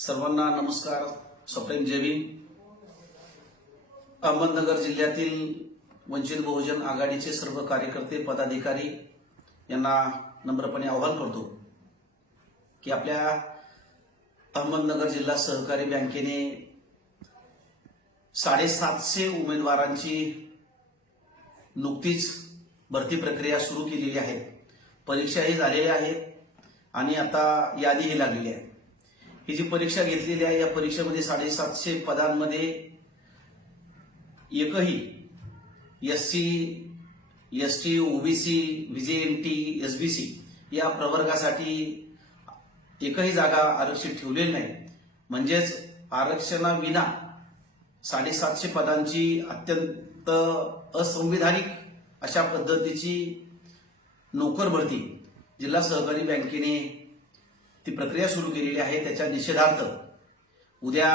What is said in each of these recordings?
सर्वांना नमस्कार. सप्रेम जय भीम. अहमदनगर जिल्ह्यातील वंचित बहुजन आघाडीचे सर्व कार्यकर्ते पदाधिकारी यांना नम्रपणे आवाहन करतो की आपल्या अहमदनगर जिल्हा सहकारी बँकेने 750 उमेदवारांची नुकतीच भरती प्रक्रिया सुरू केलेली आहे. परीक्षाही झालेल्या आहेत आणि आता यादीही लागलेली आहे. ही जी परीक्षा घेतलेली आहे या परीक्षेमध्ये 750 पदांमध्ये एकही SC, ST, OBC, VJNT, SBC या प्रवर्गासाठी एकही जागा आरक्षित ठेवलेली नाही. म्हणजेच आरक्षणाविना 750 पदांची अत्यंत असंविधानिक अशा पद्धतीची नोकर भरती जिल्हा सहकारी बँकेने ती प्रक्रिया सुरू केलेली आहे. त्याच्या निषेधार्थ उद्या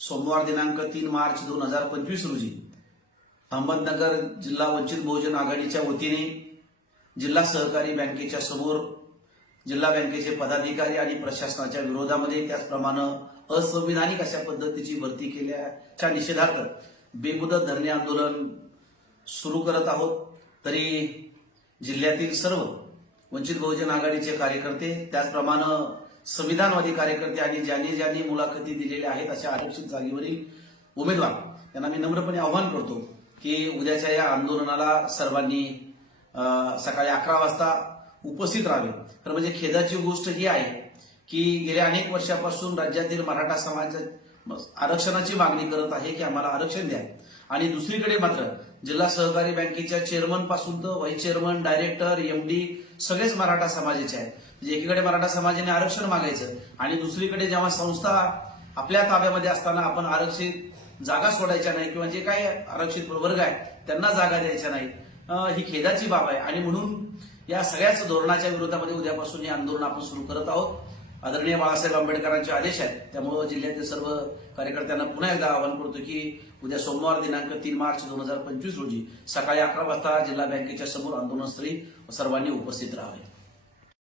सोमवार दिनांक 3 मार्च 2025 रोजी अहमदनगर जिल्हा वंचित बहुजन आघाडीच्या वतीने जिल्हा सहकारी बँकेच्या समोर जिल्हा बँकेचे पदाधिकारी आणि प्रशासनाच्या विरोधामध्ये त्याचप्रमाणे असंविधानिक अशा पद्धतीची भरती केल्याच्या निषेधार्थ बेमुदत धरणे आंदोलन सुरू करत आहोत. तरी जिल्ह्यातील सर्व वंचित बहुजन आघाडीचे कार्यकर्ते त्याचप्रमाणे संविधानवादी कार्यकर्ते आणि ज्यांनी मुलाखती दिलेल्या आहेत अशा आरक्षित जागेवरील उमेदवार यांना मी नम्रपणे आवाहन करतो की उद्याच्या या आंदोलनाला सर्वांनी सकाळी 11 वाजता उपस्थित राहावे. तर म्हणजे खेदाची गोष्ट ही आहे की गेल्या अनेक वर्षापासून राज्यातील मराठा समाज आरक्षणाची मागणी करत आहे की आम्हाला आरक्षण द्या, आणि दुसरीकडे मात्र जिल्हा सहकारी बँकेच्या चेअरमन पासून तर व्हाईस चेअरमन, डायरेक्टर, एमडी सगळेच मराठा समाजाचे आहेत. म्हणजे एकीकडे मराठा समाजाने आरक्षण मागायचं आणि दुसरीकडे जेव्हा संस्था आपल्या ताब्यामध्ये असताना आपण आरक्षित जागा सोडायच्या नाही किंवा जे काही आरक्षित प्रवर्ग आहे त्यांना जागा द्यायच्या नाही. ही खेदाची बाब आहे आणि म्हणून या सगळ्याच धोरणाच्या विरोधामध्ये उद्यापासून हे आंदोलन आपण सुरू करत आहोत. आदरणीय बाळासाहेब आंबेडकरांचे आदेश आहेत, त्यामुळे जिल्ह्यातील सर्व कार्यकर्त्यांना पुन्हा एकदा आवाहन करतो की उद्या सोमवार दिनांक 3 मार्च 2025 रोजी सकाळी 11 वाजता जिल्हा बँकेच्या समोर आंदोलनस्थळी सर्वांनी उपस्थित राहावे.